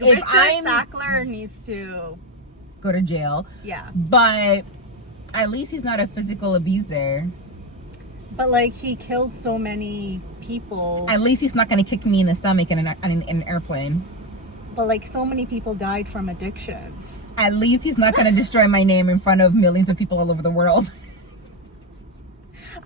Richard Sackler needs to go to jail. Yeah. But at least he's not a physical abuser. But like, he killed so many people. At least he's not going to kick me in the stomach in an airplane. But like, so many people died from addictions. At least he's not going to destroy my name in front of millions of people all over the world.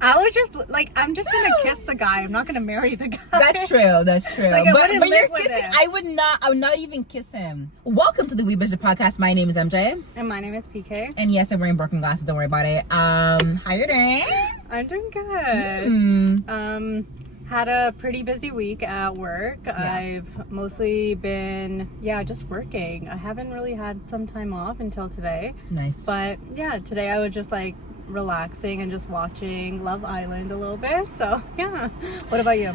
I would just, like, I'm just going to kiss the guy. I'm not going to marry the guy. That's true. That's true. Like, but you're with kissing. him. I would not even kiss him. Welcome to the We Budget Podcast. My name is MJ. And my name is PK. And yes, I'm wearing broken glasses. Don't worry about it. How you doing? I'm doing good. Had a pretty busy week at work. Yeah. I've mostly been, just working. I haven't really had some time off until today. Nice. But yeah, today I was just like relaxing and just watching Love Island a little bit. So yeah. What about you?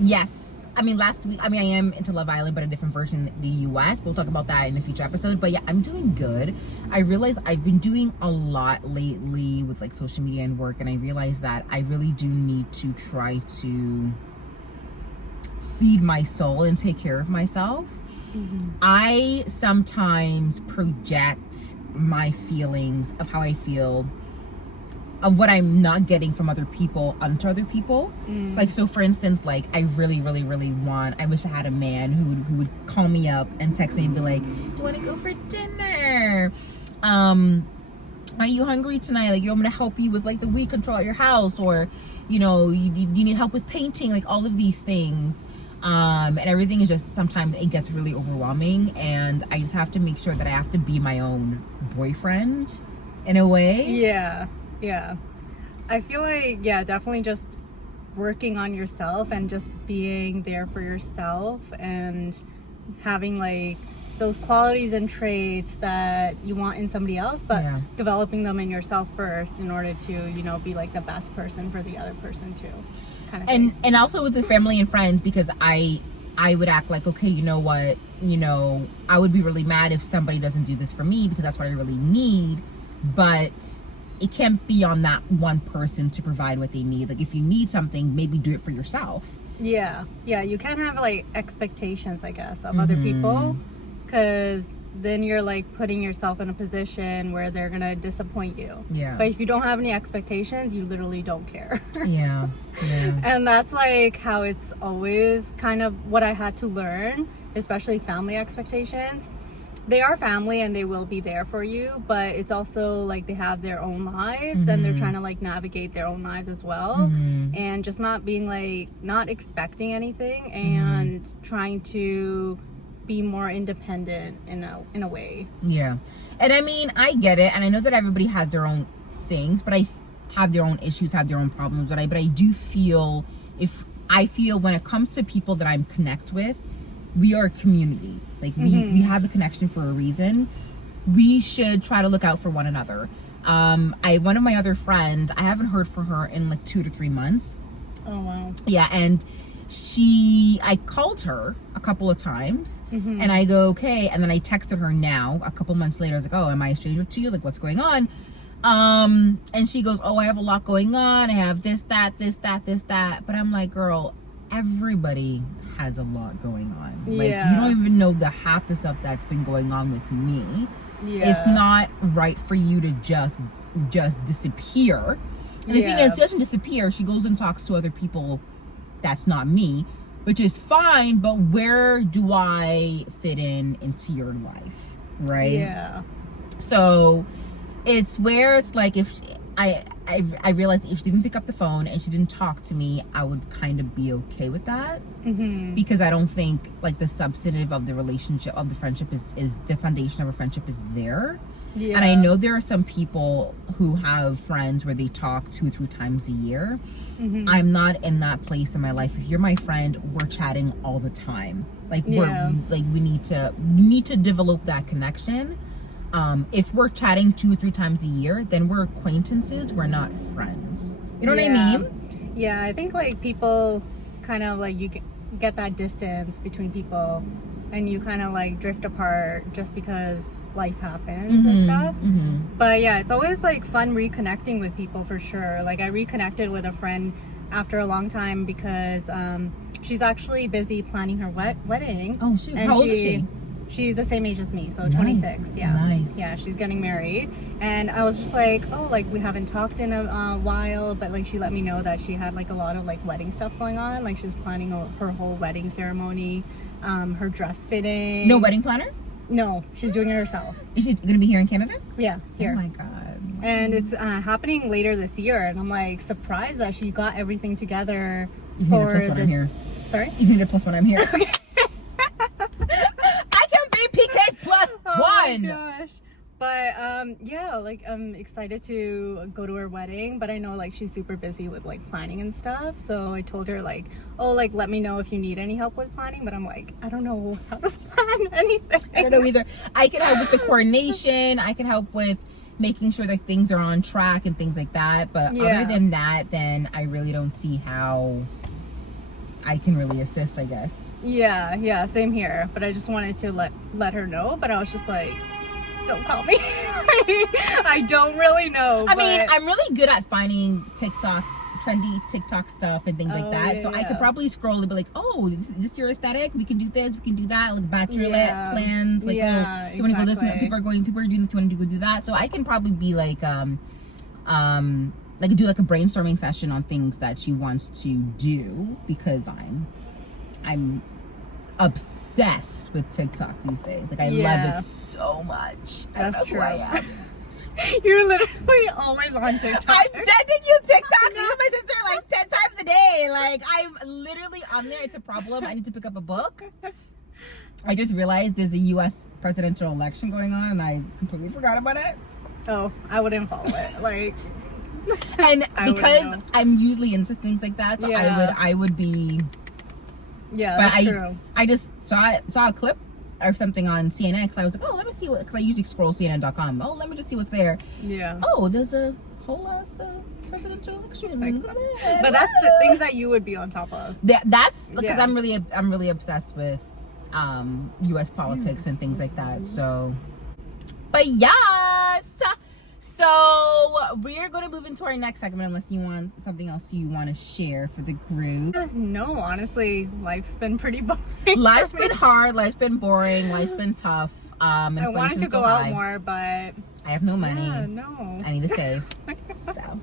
Yes. I mean, last week, I am into Love Island, but a different version in the US. We'll talk about that in a future episode. But yeah, I'm doing good. I realize I've been doing a lot lately with like social media and work, and I realize that I really do need to try to feed my soul and take care of myself. Mm-hmm. I sometimes project my feelings of how I feel, of what I'm not getting from other people onto other people. Like, so for instance, like, I really, really, really I wish I had a man who would call me up and text me and be like, do you want to go for dinner? Are you hungry tonight? Like, you want me to help you with like the weed control at your house? Or, you know, you need help with painting? Like, all of these things. And everything is just, sometimes it gets really overwhelming, and I just have to make sure that I have to be my own boyfriend in a way. Yeah. I feel like, definitely just working on yourself and just being there for yourself and having like those qualities and traits that you want in somebody else, but developing them in yourself first in order to, you know, be like the best person for the other person too. Kind of and also with the family and friends, because I would act like, okay, you know what, I would be really mad if somebody doesn't do this for me because that's what I really need, but it can't be on that one person to provide what they need. Like, if you need something, maybe do it for yourself. Yeah, you can't have like expectations, I guess, of other people, because then you're like putting yourself in a position where they're gonna disappoint you. Yeah. But if you don't have any expectations, you literally don't care. Yeah. And that's like how it's always kind of what I had to learn, especially family expectations. They are family and they will be there for you, but it's also like they have their own lives and they're trying to like navigate their own lives as well. And just not being like, not expecting anything and trying to be more independent in a way. Yeah. And I mean, I get it, and I know that everybody has their own things, but I have their own issues, have their own problems, but I do feel, when it comes to people that I'm connect with, we are a community. Like, we have a connection for a reason. We should try to look out for one another. One of my other friend, I haven't heard from her in like 2 to 3 months. Oh wow. Yeah, and I called her a couple of times, and I go, okay, and then I texted her now a couple months later. I was like, oh, am I a stranger to you? Like, what's going on? And she goes, oh, I have a lot going on. I have this, that. But I'm like, girl, everybody has a lot going on. Like, you don't even know the half the stuff that's been going on with me. It's not right for you to just disappear. And the thing is, she doesn't disappear. She goes and talks to other people. That's not me, which is fine, but where do I fit into your life, right? Yeah. So it's where it's like, if I realized if she didn't pick up the phone and she didn't talk to me, I would kind of be okay with that, because I don't think like the substantive of the relationship, of the friendship is the foundation of a friendship is there. Yeah. And I know there are some people who have friends where they talk 2-3 times a year. I'm not in that place in my life. If you're my friend, we're chatting all the time. Like, we need to develop that connection. If we're chatting 2-3 times a year, then we're acquaintances. We're not friends. You know what I mean? Yeah, I think like people kind of like, you get that distance between people and you kind of like drift apart just because life happens and stuff. But yeah, it's always like fun reconnecting with people for sure. Like, I reconnected with a friend after a long time because she's actually busy planning her wedding. Oh shoot! And How old is she? She's the same age as me, so Nice. 26. Yeah. Nice. Yeah, she's getting married. And I was just like, oh, like we haven't talked in a while, but like she let me know that she had like a lot of like wedding stuff going on. Like she was planning her whole wedding ceremony, her dress fitting. No wedding planner? No, she's doing it herself. Is she gonna be here in Canada? Yeah, here. Oh my god. And it's happening later this year, and I'm like surprised that she got everything together You for need a plus one, this. I'm here. Sorry? You need a plus one, I'm here. Okay. I can be PK's plus Oh one. my gosh. But yeah, like I'm excited to go to her wedding, but I know like she's super busy with like planning and stuff. So I told her like, oh, like let me know if you need any help with planning. But I'm like, I don't know how to plan anything. I don't know either. I can help with the coordination. I can help with making sure that things are on track and things like that. But Yeah. other than that, then I really don't see how I can really assist, I guess. Yeah, same here. But I just wanted to let her know. But I was just like, don't call me. I don't really know. I mean, I'm really good at finding trendy TikTok stuff and things like that. Yeah, So I could probably scroll and be like, oh, is this your aesthetic? We can do this, we can do that. Like bachelorette plans. Like, yeah, oh, you want to go this? exactly. People are doing this. You want to go do that? So I can probably be like do like a brainstorming session on things that she wants to do because I'm obsessed with TikTok these days. Like I love it so much. I don't know That's who I am. You're literally always on TikTok. I'm sending you TikToks. Me and my sister like 10 times a day. Like I'm literally on there. It's a problem. I need to pick up a book. I just realized there's a U.S. presidential election going on, and I completely forgot about it. Oh, I wouldn't follow it. Like, And I wouldn't because know. I'm usually into things like that, so Yeah. I would be. yeah, But that's true. I just saw a clip or something on CNN. Cause I was like, oh, let me see what. Because I usually scroll CNN.com. Oh, let me just see what's there. Yeah. Oh, there's a whole ass presidential election. Like, Go ahead. But that's the things that you would be on top of. That's because Yeah. I'm really obsessed with U.S. politics and things like that. So, but yes. So we're going to move into our next segment unless you want something else you want to share for the group. No, honestly, life's been pretty boring. Life's for me. been hard. Life's been boring. Life's been tough. I wanted to Inflation's go so out high. more, but I have no money. yeah, no. I need to save. So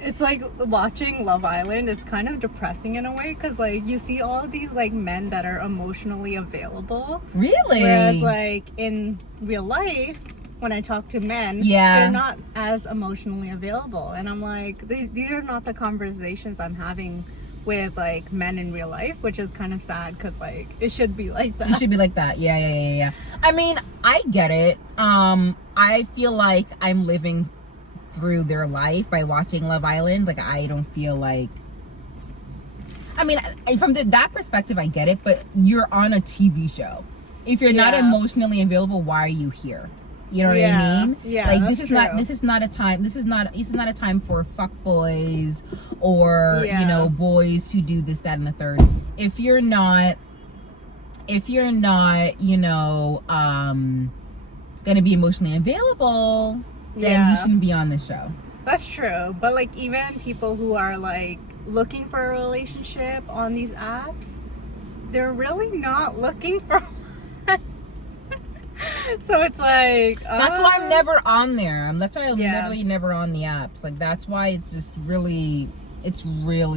It's like watching Love Island. It's kind of depressing in a way because like you see all of these like men that are emotionally available. really, Whereas like in real life, when I talk to men, Yeah. they're not as emotionally available. And I'm like, these are not the conversations I'm having with like men in real life, which is kind of sad because like it should be like that. you should be like that. Yeah. I mean, I get it. I feel like I'm living through their life by watching Love Island. Like I don't feel like. I mean, from that perspective, I get it. But you're on a TV show. If you're not Yeah. emotionally available, why are you here? You know what Yeah. I mean? Yeah, Like that's this true. is not a time for fuck boys or Yeah. boys who do this, that, and the third. If you're not gonna be emotionally available, then Yeah. you shouldn't be on this show. That's true. But like even people who are like looking for a relationship on these apps, they're really not looking for one. So it's like That's why I'm never on there. That's why I'm Yeah. literally never on the apps. Like that's why it's just really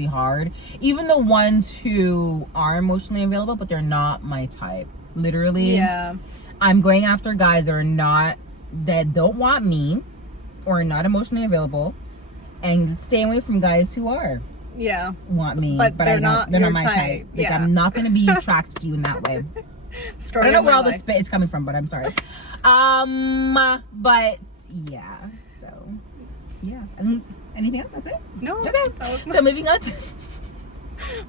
hard. Even the ones who are emotionally available, but they're not my type. Literally, Yeah. I'm going after guys that don't want me or are not emotionally available, and staying away from guys who Yeah. want me, But but they're I not don't. They're not your my type. type. Like Yeah. I'm not going to be attracted to you in that way. I Story don't know of where my all this life. spit is coming from, but I'm sorry. But yeah, so yeah. And anything else? That's it. No. Okay. That was So moving on to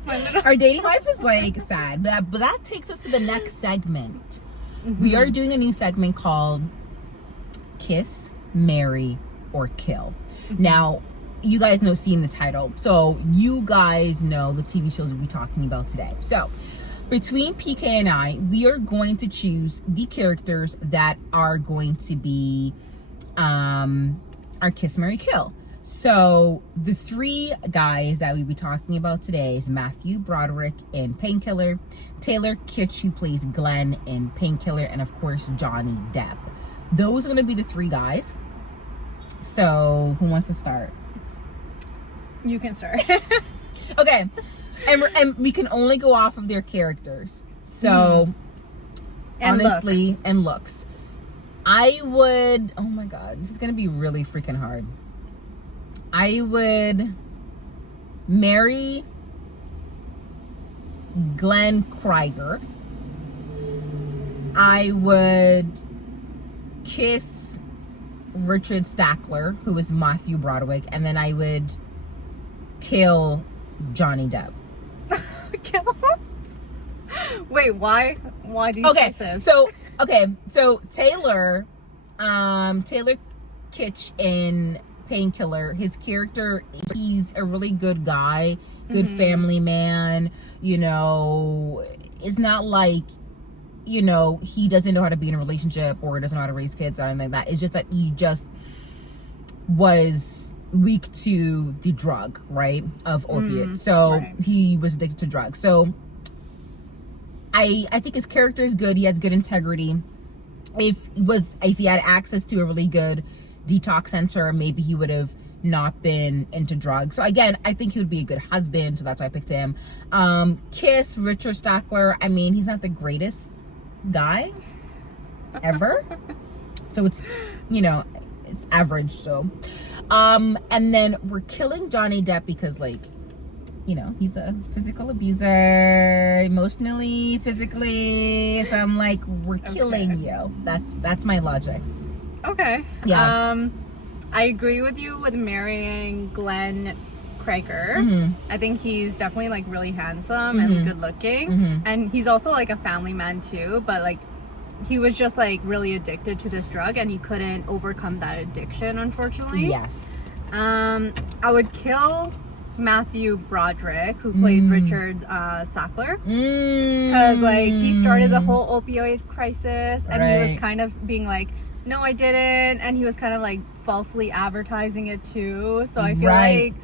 my little our dating life is like sad, but that takes us to the next segment. We are doing a new segment called Kiss, Marry, or Kill. Now, you guys know, seeing the title, so you guys know the TV shows we'll be talking about today. So between PK and I, we are going to choose the characters that are going to be our Kiss, Marry, Kill. So the three guys that we'll be talking about today is Matthew Broderick in Painkiller, Taylor Kitsch, who plays Glenn in Painkiller, and of course Johnny Depp. Those are going to be the three guys. So who wants to start? You can start. Okay. And we can only go off of their characters. So And honestly, looks. and looks. I would, oh my God, this is going to be really freaking hard. I would marry Glenn Krieger. I would kiss Richard Stackler, who is Matthew Broderick, and then I would kill Johnny Depp. Wait, why? Why do you kiss him? So Taylor Kitsch in Painkiller, his character, he's a really good guy, good family man, you know. It's not like, you know, he doesn't know how to be in a relationship or doesn't know how to raise kids or anything like that. It's just that he just was weak to the drug, right, of opiates. So he was addicted to drugs. So I think his character is good. He has good integrity. If he had access to a really good detox center, maybe he would have not been into drugs. So again, I think he would be a good husband, so that's why I picked him. Kiss Richard Stackler. I mean, he's not the greatest guy ever. So it's, you know, it's average. So and then we're killing Johnny Depp because, like, you know, he's a physical abuser, emotionally, physically. So I'm like, we're killing you. That's my logic. Okay. Yeah. I agree with you with marrying Glenn Krieger. I think he's definitely like really handsome and good looking. And he's also like a family man too, but like he was just like really addicted to this drug and he couldn't overcome that addiction, unfortunately. Yes. I would kill Matthew Broderick, who plays Richard Sackler, because like he started the whole opioid crisis and he was kind of being like, no, I didn't, and he was kind of like falsely advertising it too, so I feel like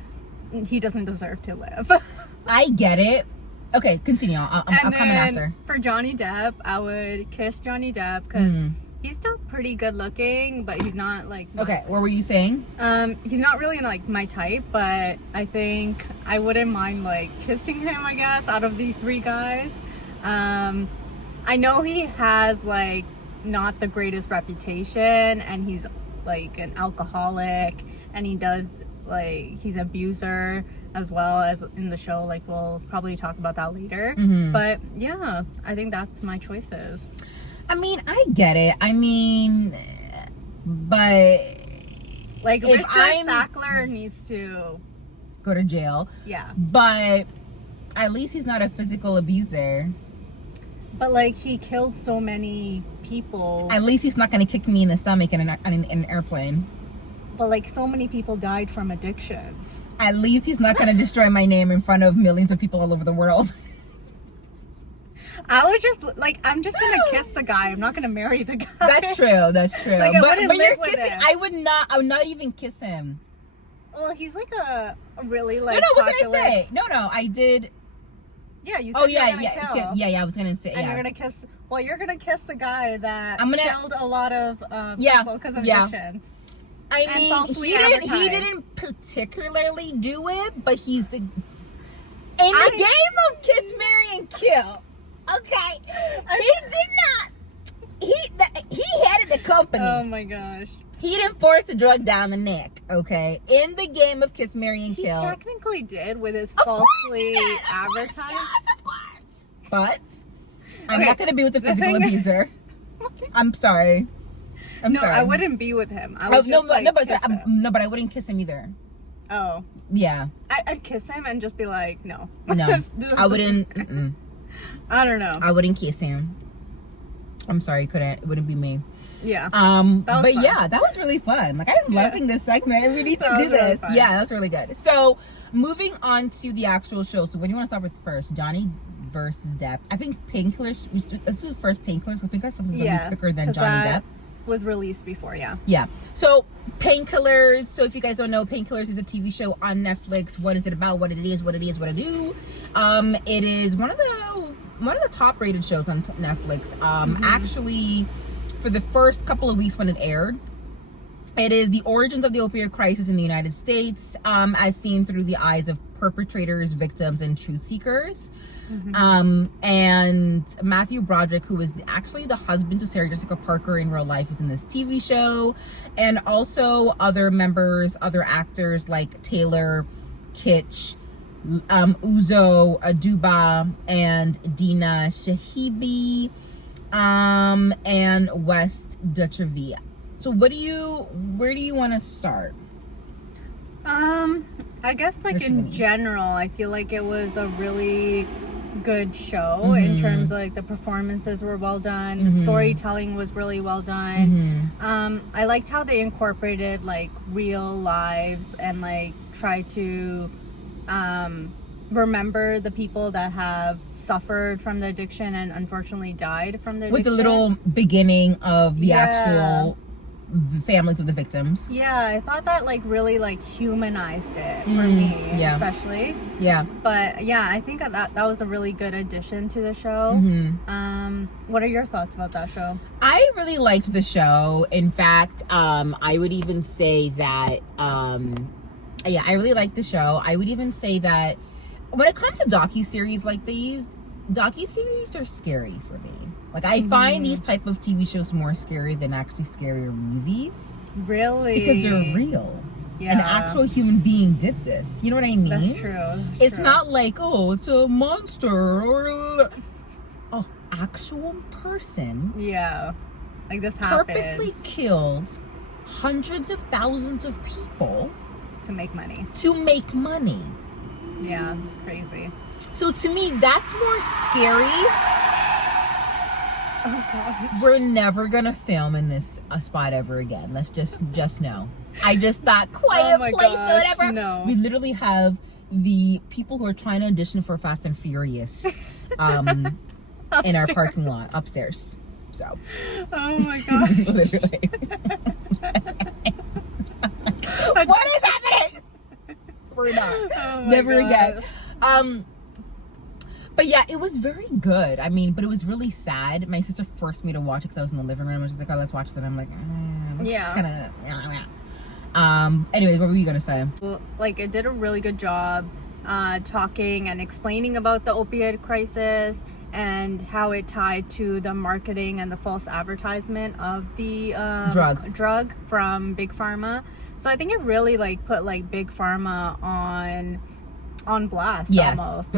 he doesn't deserve to live. I get it. Okay, continue. I'm coming after. For Johnny Depp, I would kiss Johnny Depp because he's still pretty good looking, but he's not like okay, what were you saying? he's not really like my type, but I think I wouldn't mind like kissing him, I guess, out of the three guys. I know he has like not the greatest reputation and he's like an alcoholic and he does like he's an abuser as well as in the show, like we'll probably talk about that later. But yeah, I think that's my choices. I mean, I get it. I mean, but like Richard Sackler needs to go to jail. Yeah. But at least he's not a physical abuser. But like he killed so many people. At least he's not going to kick me in the stomach in an airplane. But like so many people died from addictions. At least he's not going to destroy my name in front of millions of people all over the world. I would just like, I'm just gonna kiss the guy. I'm not gonna marry the guy. That's true. That's true. Like, but live you're with kissing. him. I would not even kiss him. Well, he's like a really like. No, what popular... did I say? No, I did. Yeah, you said Oh you're yeah, gonna yeah, kill. yeah. I was gonna say. And yeah. you're gonna kiss. Well, you're gonna kiss the guy that I'm gonna, killed a lot of people because of addictions. I mean, he didn't particularly do it, but he's the in the game of Kiss, Marry, and Kill. Okay, he did not. He headed the company. Oh my gosh. He didn't force the drug down the neck. Okay, in the game of Kiss, Marry, and Kill, he technically did with his of falsely advertised. Yes, of course. But I'm not gonna be with a physical abuser. I'm sorry. I'm sorry. I wouldn't be with him. I would but I wouldn't kiss him either. Oh. Yeah. I'd kiss him and just be like, no. No, I wouldn't. I don't know. I wouldn't kiss him. I'm sorry, it wouldn't be me. Yeah. But fun. Yeah, that was really fun. Like, I'm loving this segment. We need to do this. Really yeah, that's really good. So, moving on to the actual show. So, what do you want to start with first? Johnny versus Depp. I think Painkiller. Let's do first Painkiller. So Painkiller is going to be quicker than Johnny Depp. was released before. Yeah. So Painkillers. So if you guys don't know, Painkillers is a TV show on Netflix. What is it about? What it is? What it is? What it do? It is one of the top rated shows on Netflix. Actually, for the first couple of weeks when it aired, it is the origins of the opioid crisis in the United States, as seen through the eyes of perpetrators, victims, and truth seekers. And Matthew Broderick, who is actually the husband to Sarah Jessica Parker in real life, is in this TV show. And also other actors like Taylor Kitsch, Uzo Aduba, and Dina Shahibi, and West Dutchavia. So where do you want to start? I guess like in general, I feel like it was a really good show in terms of like the performances were well done, the storytelling was really well done. I liked how they incorporated like real lives and like try to remember the people that have suffered from the addiction and unfortunately died from the addiction. With the little beginning of the actual families of the victims. Yeah, I thought that like really like humanized it for me, especially. Yeah. But yeah, I think that was a really good addition to the show. What are your thoughts about that show? I really liked the show. In fact, I would even say that I really liked the show. I would even say that when it comes to docuseries like these, docuseries are scary for me. Like, I find these type of TV shows more scary than actually scarier movies. Really? Because they're real. Yeah. An actual human being did this. You know what I mean? That's true. It's not like, oh, it's a monster or a actual person. Yeah. Like this happened. Purposely killed hundreds of thousands of people. To make money. Yeah, it's crazy. So to me, that's more scary. Oh gosh. We're never gonna film in this spot ever again. Let's just know. I just thought quiet place or whatever. No. We literally have the people who are trying to audition for Fast and Furious in our parking lot upstairs. So. Oh my gosh. Literally. What is happening? We're not. Oh my Never God. again. But yeah, it was very good. I mean, but it was really sad. My sister forced me to watch it because I was in the living room. She's like, "Oh, let's watch this," and I'm like, yeah. Anyways, what were you gonna say? Well, like, it did a really good job talking and explaining about the opioid crisis and how it tied to the marketing and the false advertisement of the drug from Big Pharma. So I think it really like put like Big Pharma on blast. Almost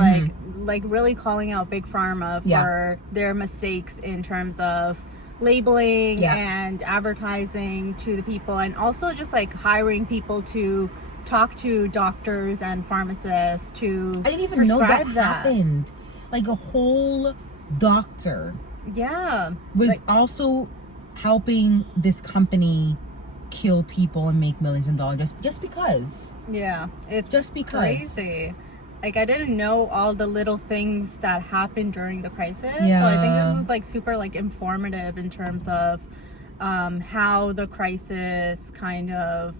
like really calling out Big Pharma for their mistakes in terms of labeling and advertising to the people, and also just like hiring people to talk to doctors and pharmacists to I didn't even know that happened. Like a whole doctor was like, also helping this company kill people and make millions of dollars just because. Yeah, it's just because. Crazy. Like, I didn't know all the little things that happened during the crisis. Yeah. So I think this was like super like informative in terms of how the crisis kind of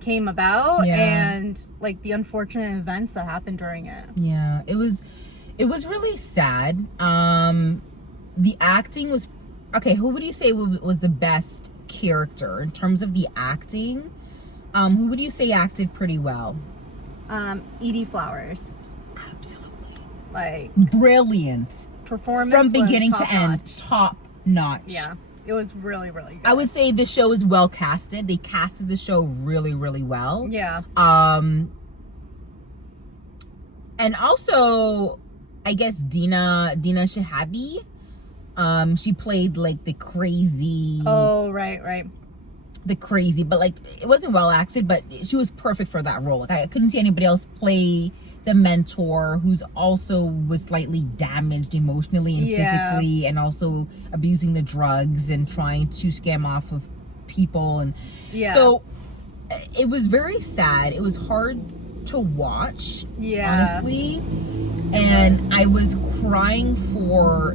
came about and like the unfortunate events that happened during it. Yeah, it was really sad. The acting was okay. Who would you say was the best character in terms of the acting? Who would you say acted pretty well? Edie Flowers. Absolutely. Like, brilliant. Performance from beginning to end, top notch. Yeah, it was really, really good. I would say the show is well casted. They casted the show really, really well. Yeah. And also, I guess Dina Shahabi, she played like the crazy. Oh, right. The crazy, but like it wasn't well acted, but she was perfect for that role. Like I couldn't see anybody else play the mentor who's also was slightly damaged emotionally and physically, and also abusing the drugs and trying to scam off of people. And so it was very sad. It was hard to watch, honestly, and I was crying for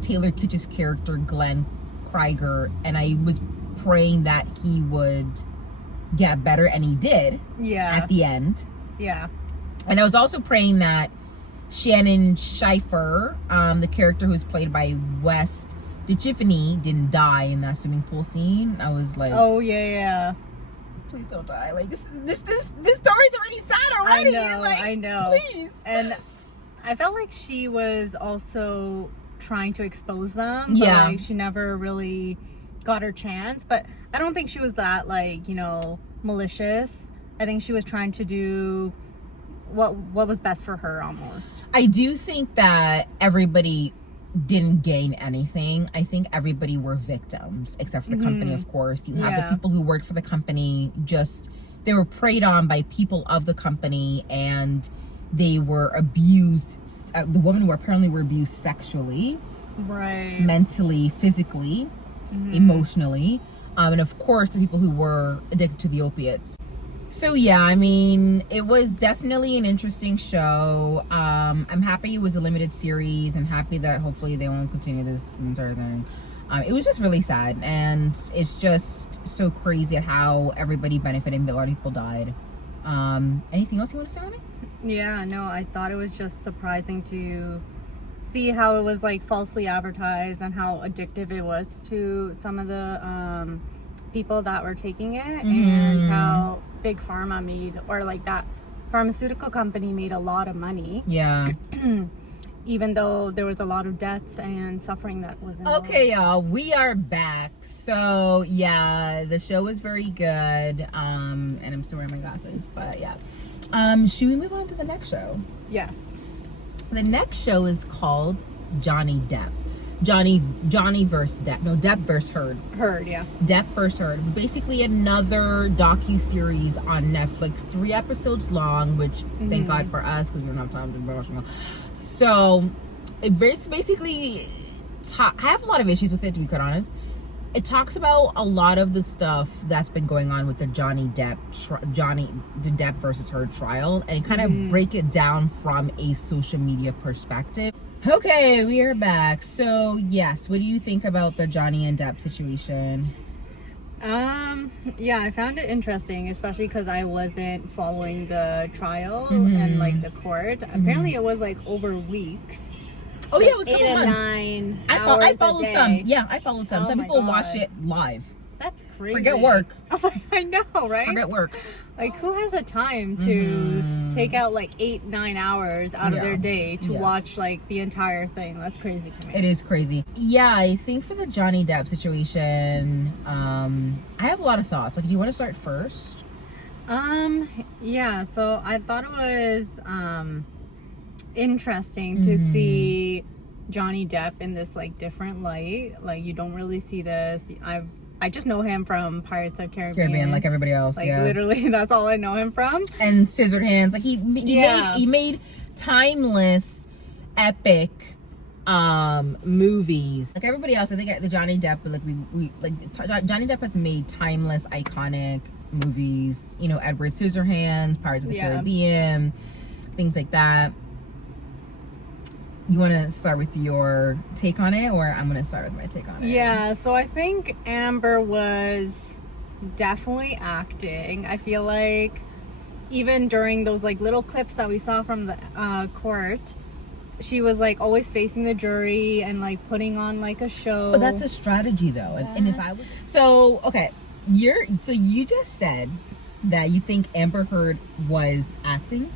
Taylor Kitsch's character Glenn Krieger, and I was praying that he would get better, and he did. Yeah. At the end. Yeah. And I was also praying that Shannon Schaefer, the character who's played by West DeChifany, didn't die in that swimming pool scene. I was like, oh yeah. Please don't die. Like this story's already sad already. I know. Please. And I felt like she was also trying to expose them. But Yeah. like she never really got her chance. But I don't think she was that like, malicious. I think she was trying to do what was best for her almost. I do think that everybody didn't gain anything. I think everybody were victims, except for the company, of course. You have the people who worked for the company, they were preyed on by people of the company, and they were abused. The women who apparently were abused sexually, right, mentally, physically, emotionally, and of course the people who were addicted to the opiates. So yeah, I mean, it was definitely an interesting show. I'm happy it was a limited series, and happy that hopefully they won't continue this entire thing. It was just really sad, and it's just so crazy at how everybody benefited, but a lot of people died. Anything else you want to say on it? Yeah, no, I thought it was just surprising to see how it was like falsely advertised and how addictive it was to some of the people that were taking it, and how big pharma made, or like that pharmaceutical company made a lot of money. Yeah. Even though there was a lot of deaths and suffering that was involved. Okay, y'all, we are back. So yeah, the show was very good. And I'm still wearing my glasses, but yeah. Should we move on to the next show? Yes. The next show is called Johnny Depp. Johnny versus Depp. No, Depp versus Heard. Heard, yeah. Depp versus Heard. Basically another docuseries on Netflix, 3 episodes long, which thank God for us, because we don't have time to watch them all. So it basically I have a lot of issues with it, to be quite honest. It talks about a lot of the stuff that's been going on with the the Depp versus Heard trial, and kind of break it down from a social media perspective. Okay, we are back. So yes, what do you think about the Johnny and Depp situation? Yeah, I found it interesting, especially because I wasn't following the trial and like the court. Apparently it was like over weeks. Oh yeah, it was a 8 couple to months. 9 I followed some. Yeah, I followed some. Oh Some my people God. watch it live. That's crazy. Forget work. Oh, I know, right? Forget work. Like, who has the time to take out like 8-9 hours out of their day to watch like the entire thing? That's crazy to me. It is crazy. Yeah, I think for the Johnny Depp situation, I have a lot of thoughts. Like, do you want to start first? Yeah, so I thought it was interesting to see Johnny Depp in this like different light. Like, you don't really see this. I just know him from Pirates of Caribbean, like everybody else. Like literally, that's all I know him from. And Scissored Hands. Like he made timeless, epic movies. Like everybody else, I think the Johnny Depp, Johnny Depp has made timeless, iconic movies. You know, Edward Scissorhands, Pirates of the Caribbean, things like that. You want to start with your take on it, or I'm going to start with my take on it? Yeah, so I think Amber was definitely acting. I feel like even during those like little clips that we saw from the court, she was like always facing the jury and like putting on like a show. But that's a strategy though. And if I was... So, okay. You just said that you think Amber Heard was acting?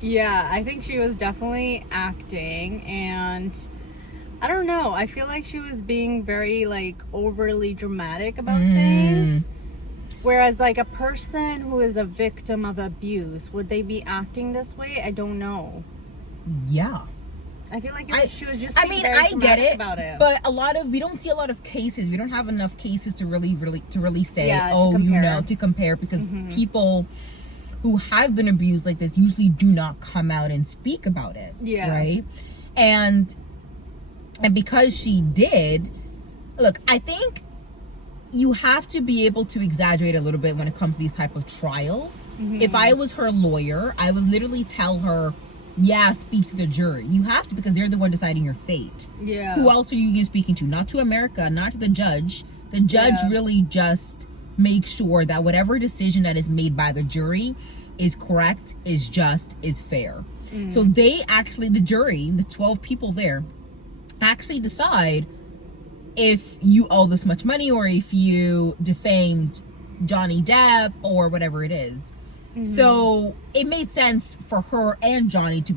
Yeah, I think she was definitely acting, and I don't know, I feel like she was being very like overly dramatic about things, whereas like a person who is a victim of abuse, would they be acting this way? I don't know. Yeah, I feel like she was just being very I get it, about it, but we don't see a lot of cases. We don't have enough cases to really say, to compare, because people who have been abused like this usually do not come out and speak about it. Yeah. Right? And because she did, look, I think you have to be able to exaggerate a little bit when it comes to these type of trials. If I was her lawyer, I would literally tell her speak to the jury. You have to, because they're the one deciding your fate. Yeah. Who else are you even speaking to? Not to America, not to the judge. The judge really just makes sure that whatever decision that is made by the jury is correct, is just, is fair. So they actually, the jury, the 12 people there, actually decide if you owe this much money or if you defamed Johnny Depp or whatever it is. So it made sense for her and Johnny to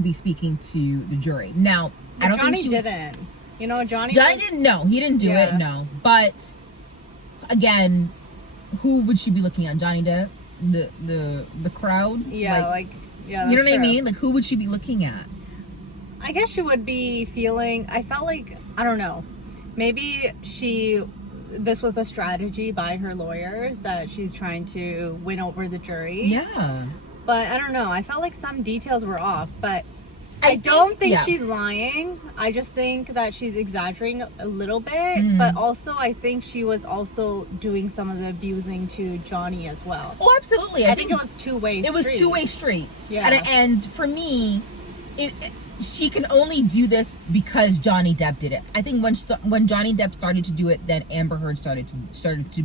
be speaking to the jury. Now, but I don't Johnny think didn't. You know, Johnny didn't. No, he didn't do it. No, but again, who would she be looking at? Johnny Depp, the crowd. Yeah, yeah. You know what I mean? Like, who would she be looking at? I guess she would be feeling. I felt like, I don't know. Maybe this was a strategy by her lawyers that she's trying to win over the jury. Yeah. But I don't know. I felt like some details were off. But I don't think she's lying. I just think that she's exaggerating a little bit. But also, I think she was also doing some of the abusing to Johnny as well. Oh, absolutely. I think it was two-way street. It was two-way street. Yeah. And for me, she can only do this because Johnny Depp did it. I think when Johnny Depp started to do it, then Amber Heard started to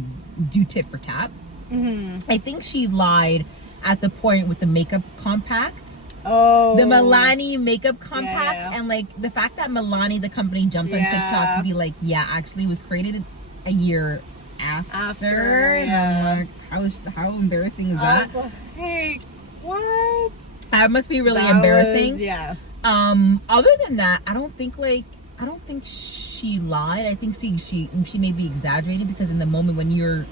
do tit for tat. I think she lied at the point with the makeup compact. Oh, the Milani makeup compact, and like the fact that Milani, the company, jumped on TikTok to be like, actually it was created a year after. And I'm like, how embarrassing is that? Like, hey, what? That must be really embarrassing. Other than that, I don't think she lied. I think she may be exaggerating, because in the moment when you're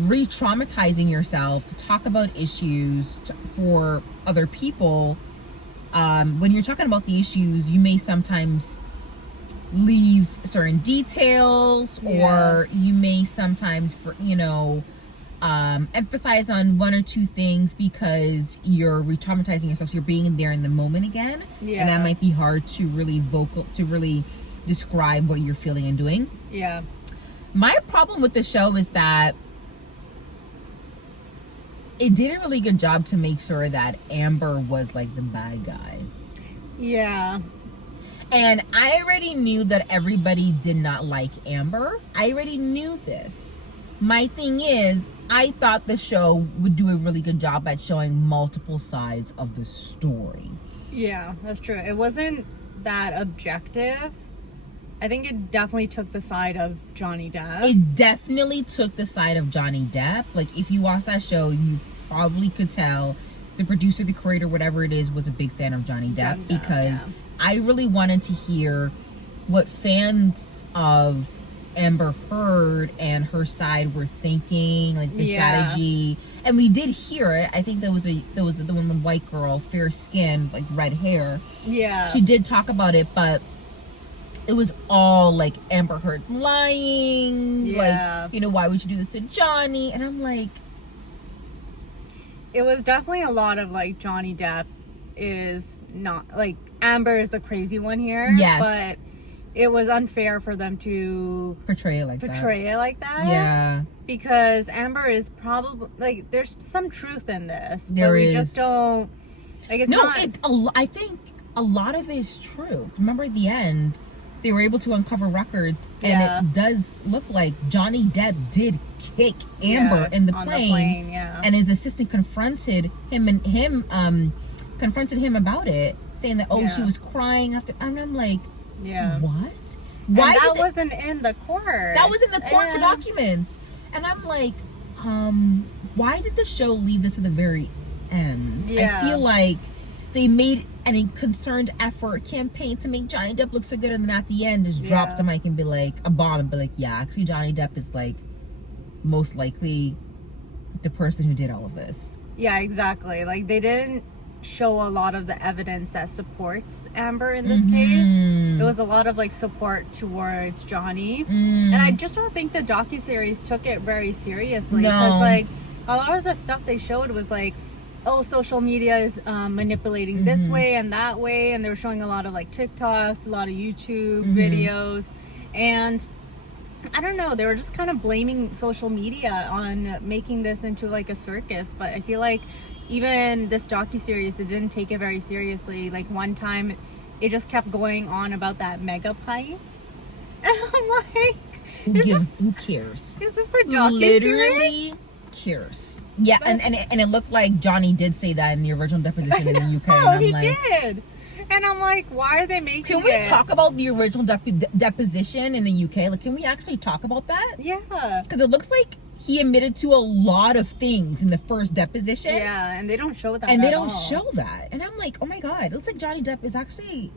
re-traumatizing yourself to talk about issues for other people, when you're talking about the issues, you may sometimes leave certain details, or you may sometimes, emphasize on one or two things because you're re-traumatizing yourself. You're being there in the moment again, and that might be hard to really describe what you're feeling and doing. My problem with the show is that it did a really good job to make sure that Amber was like the bad guy. And I already knew that everybody did not like Amber. I already knew this. My thing is, I thought the show would do a really good job at showing multiple sides of the story. Yeah, that's true. It wasn't that objective. I think it definitely took the side of Johnny Depp. It definitely took the side of Johnny Depp. Like, if you watch that show, you probably could tell the producer, the creator, whatever it is, was a big fan of Johnny Depp, because I really wanted to hear what fans of Amber Heard and her side were thinking, like the strategy. And we did hear it. I think there was the one, the white girl, fair skin, like red hair. She did talk about it, but it was all like Amber Heard's lying. Like, why would you do this to Johnny? And I'm like, it was definitely a lot of like Johnny Depp is not, like, Amber is the crazy one here. But it was unfair for them to portray it like that. Yeah. Because Amber is probably, like, there's some truth in this. There but we is. just don't, like, it's not. I think a lot of it is true. Remember at the end, they were able to uncover records, and it does look like Johnny Depp did kick Amber in the plane, and his assistant confronted him about it, saying that she was crying after, and I'm like, what? Why? And that wasn't in the court. That was in the court documents, and I'm like, why did the show leave this at the very end? I feel like they made any concerned effort campaign to make Johnny Depp look so good, and then at the end just drop the mic and be like, a bomb, and be like, actually Johnny Depp is like most likely the person who did all of this. Exactly. Like, they didn't show a lot of the evidence that supports Amber in this case. It was a lot of like support towards Johnny, and I just don't think the docuseries took it very seriously, because like a lot of the stuff they showed was like, social media is manipulating this way and that way, and they were showing a lot of like TikToks, a lot of YouTube videos, and I don't know, they were just kind of blaming social media on making this into like a circus. But I feel like even this docuseries, it didn't take it very seriously. Like one time, it just kept going on about that mega pint, and I'm like, who cares? Is this a docuseries? Literally cares. Yeah, and it looked like Johnny did say that in the original deposition in the UK. Oh, he did. And I'm like, why are they making it? Can we talk about the original deposition in the UK? Like, can we actually talk about that? Yeah. Because it looks like he admitted to a lot of things in the first deposition. Yeah, and they don't show that. And they don't show that. And I'm like, oh my God, it looks like Johnny Depp is actually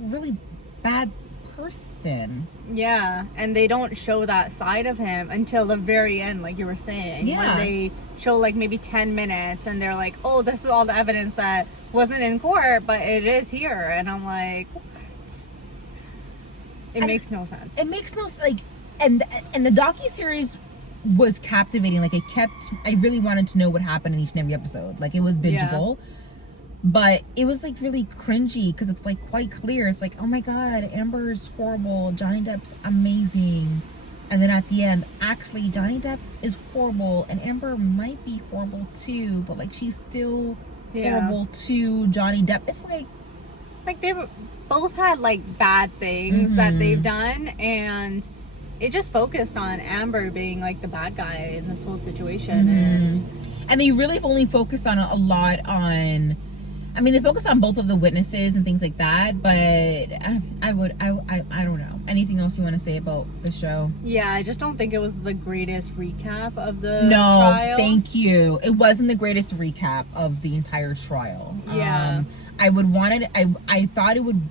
a really bad person. Yeah, and they don't show that side of him until the very end, like you were saying. Yeah. When they show like maybe 10 minutes and they're like, oh, this is all the evidence that wasn't in court, but it is here. And I'm like, what? It makes no sense. It makes no like, and the docuseries was captivating. Like I really wanted to know what happened in each and every episode. Like it was bingeable. Yeah. But it was like really cringy because it's like quite clear. It's like, oh my God, Amber's horrible. Johnny Depp's amazing. And then at the end, actually, Johnny Depp is horrible and Amber might be horrible too, but like she's still horrible to Johnny Depp. It's like they both had like bad things that they've done, and it just focused on Amber being like the bad guy in this whole situation. And they really have only focused on a lot on, I mean, they focus on both of the witnesses and things like that, but I don't know. Anything else you want to say about the show? Yeah, I just don't think it was the greatest recap of the No, trial. thank you. It wasn't the greatest recap of the entire trial. Yeah. I thought it would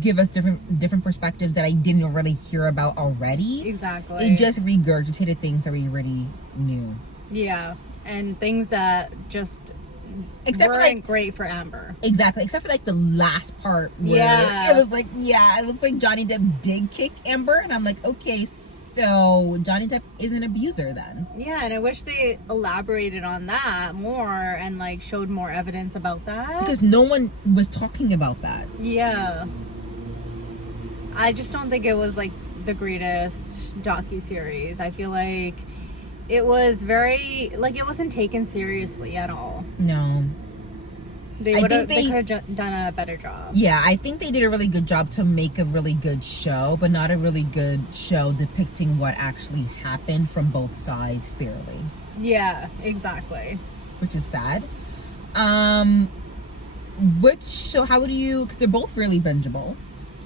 give us different perspectives that I didn't really hear about already. Exactly. It just regurgitated things that we already knew. Yeah, and things that just weren't great for Amber. Exactly, except for like the last part where it was like, it looks like Johnny Depp did kick Amber, and I'm like, okay, so Johnny Depp is an abuser then. Yeah, and I wish they elaborated on that more and like showed more evidence about that. Because no one was talking about that. Yeah. I just don't think it was like the greatest docuseries. I feel like it was very, like, it wasn't taken seriously at all. No. They could have done a better job. Yeah, I think they did a really good job to make a really good show, but not a really good show depicting what actually happened from both sides fairly. Yeah, exactly. Which is sad. So how would you, because they're both really bingeable.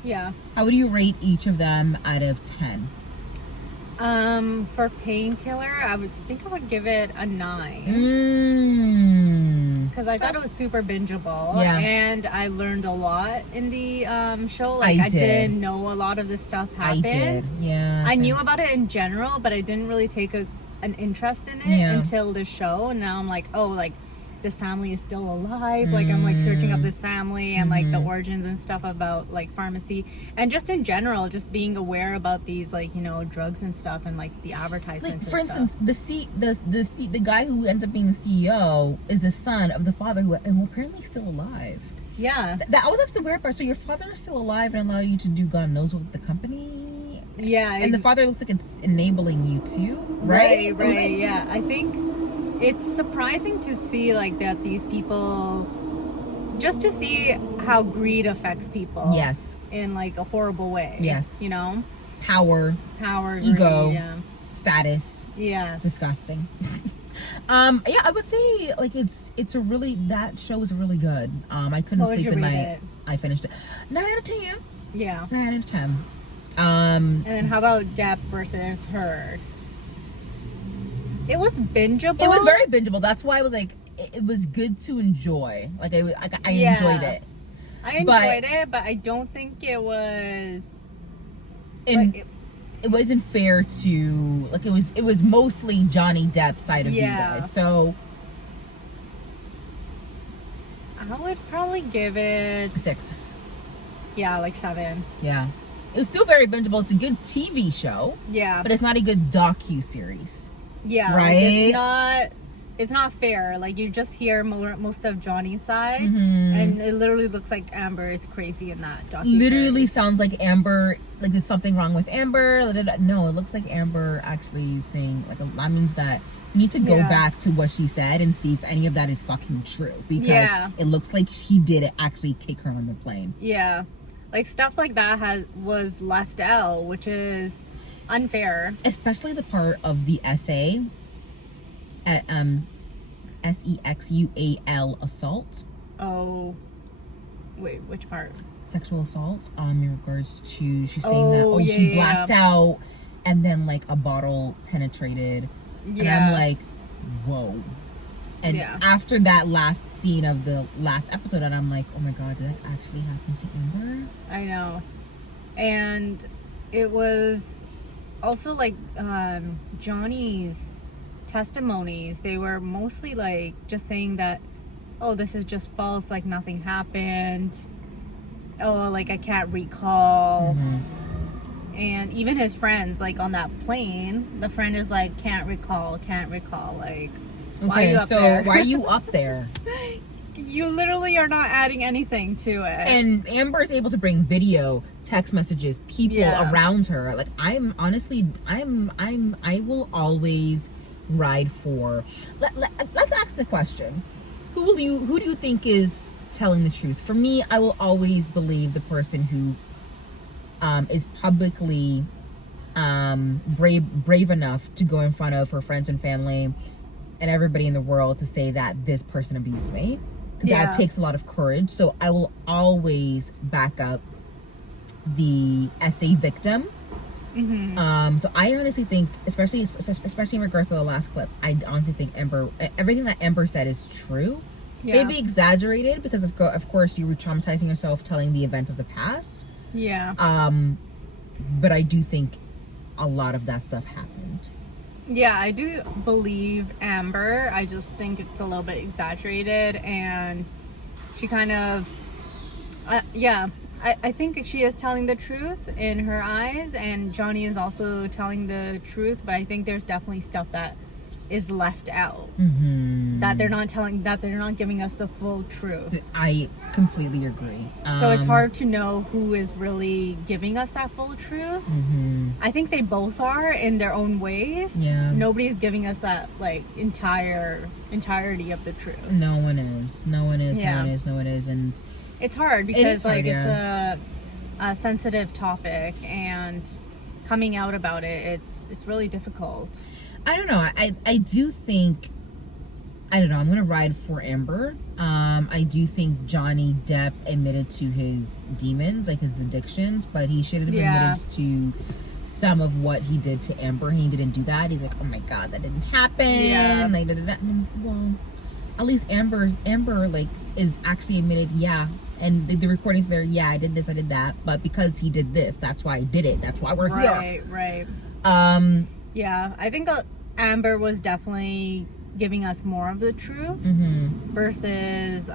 Yeah. How would you rate each of them out of 10? For Painkiller, I would give it a 9. Because I thought it was super bingeable. Yeah. And I learned a lot in the show. Like, I didn't know a lot of this stuff happened. I did, yeah. I knew about it in general, but I didn't really take an interest in it until this show. And now I'm like, oh, like, this family is still alive. Like, I'm like searching up this family and like the origins and stuff about like pharmacy and just in general, just being aware about these like, you know, drugs and stuff and like the advertisements. Like, for instance, the guy who ends up being the CEO is the son of the father who apparently is still alive. Yeah. That was actually the weird part. So your father is still alive and allow you to do God knows what with the company. Yeah. And the father looks like it's enabling you too, right? Right. Yeah. I think it's surprising to see like that these people, just to see how greed affects people. Yes. In like a horrible way. Yes. You know? Power, ego, greed, status. Yeah. Disgusting. Yeah, I would say like it's a really, that show is really good. I couldn't sleep the night I finished it. 9 out of 10. Yeah. 9 out of 10. And then how about Depp versus Heard? It was bingeable. It was very bingeable. That's why I was like, it was good to enjoy. Like I enjoyed it. I enjoyed it, but I don't think it was. It wasn't fair to, like, it was mostly Johnny Depp's side of you guys. So I would probably give it 6. Yeah, like 7. Yeah. It was still very bingeable. It's a good TV show. Yeah. But it's not a good docu-series. Yeah. Right? Like, it's not it's not fair. Like, you just hear most of Johnny's side, Mm-hmm. and it literally looks like Amber is crazy in that docuseries. Literally sounds like Amber, like there's something wrong with Amber. No, it looks like Amber actually saying, like, that means that you need to go back to what she said and see if any of that is fucking true, because it looks like he did actually kick her on the plane. Yeah, like, stuff like that was left out, which is unfair. Especially the part of the essay at sexual assault. Oh, wait, which part? Sexual assault, in regards to, she's saying that she blacked out and then like a bottle penetrated, and I'm like, whoa. And after that last scene of the last episode, and I'm like, oh my god, did that actually happen to Amber? I know. And it was also like Johnny's testimonies, they were mostly like just saying that, oh, this is just false, like nothing happened, oh, like I can't recall. And even his friends, like on that plane, the friend is like, can't recall, like, why are you up there? Why are you up there? You literally are not adding anything to it. And Amber is able to bring video, text messages, people around her. Like, I will always ride for. Let's ask the question: who do you think is telling the truth? For me, I will always believe the person who is publicly brave enough to go in front of her friends and family and everybody in the world to say that this person abused me. That takes a lot of courage. So I will always back up the essay victim. So I honestly think, especially in regards to the last clip, I honestly think everything that Amber said is true. Maybe exaggerated, because of course you were traumatizing yourself telling the events of the past. But I do think a lot of that stuff happened. Yeah, I do believe Amber. I just think it's a little bit exaggerated, and she kind of, I think she is telling the truth in her eyes, and Johnny is also telling the truth, but I think there's definitely stuff that is left out. That they're not giving us the full truth. I completely agree. So it's hard to know who is really giving us that full truth. I think they both are in their own ways. Nobody's giving us that like entirety of the truth. No one is. And it's hard because it's a sensitive topic, and coming out about it, it's really difficult. I don't know. I do think, I don't know, I'm gonna ride for Amber. I do think Johnny Depp admitted to his demons, like his addictions, but he should have admitted to some of what he did to Amber. He didn't do that. He's like, oh my god, that didn't happen. Like, well, at least Amber like is actually admitted, and the recordings there, I did this, I did that, but because he did this, that's why I did it. That's why we're here. Right. Yeah, I think Amber was definitely giving us more of the truth versus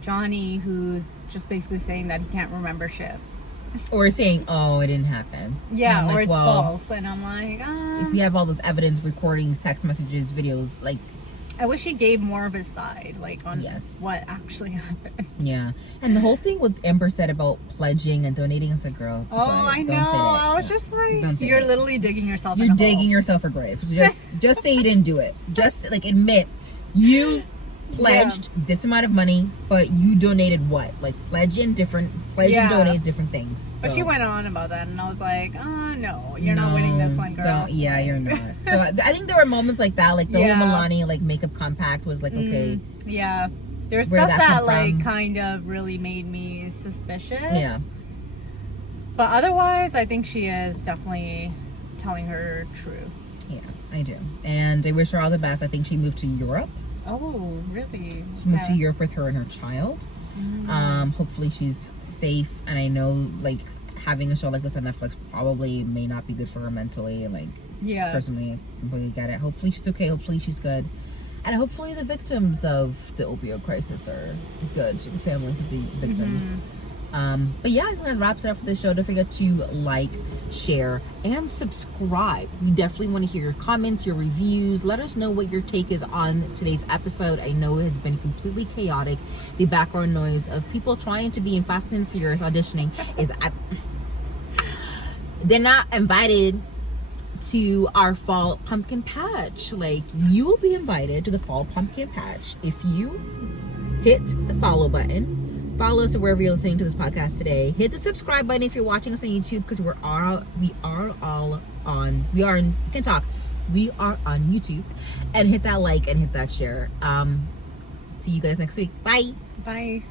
Johnny, who's just basically saying that he can't remember shit. Or saying, oh, it didn't happen. Yeah, or like, it's false. And I'm like, if we have all this evidence, recordings, text messages, videos, like, I wish he gave more of his side, like, on what actually happened. Yeah. And the whole thing with Amber said about pledging and donating, it's like, girl, I know. I was just like, you're literally digging yourself You're digging yourself a grave. Just say you didn't do it. Just, like, admit you pledged this amount of money, but you donated what? Like, pledge and donate different things. So. But she went on about that, and I was like, no, you're not winning this one, girl. You're not. So I think there were moments like that, like the whole Milani like makeup compact was like, okay. Yeah. There's stuff that like kind of really made me suspicious. Yeah. But otherwise, I think she is definitely telling her truth. Yeah, I do. And I wish her all the best. I think she moved to Europe. Oh, really? She moved to Europe with her and her child. Hopefully she's safe. And I know, like, having a show like this on Netflix probably may not be good for her mentally. Like, personally, I completely get it. Hopefully she's okay. Hopefully she's good. And hopefully the victims of the opioid crisis are good. The families of the victims. But yeah, I think that wraps it up for this show. Don't forget to like, share, and subscribe. We definitely want to hear your comments, your reviews. Let us know what your take is on today's episode. I know it has been completely chaotic. The background noise of people trying to be in Fast and Furious auditioning is they're not invited to our fall pumpkin patch. Like, you will be invited to the fall pumpkin patch if you hit the follow button. Follow us wherever you're listening to this podcast today. Hit the subscribe button if you're watching us on YouTube, because we are on YouTube. And hit that like and hit that share. See you guys next week. Bye. Bye.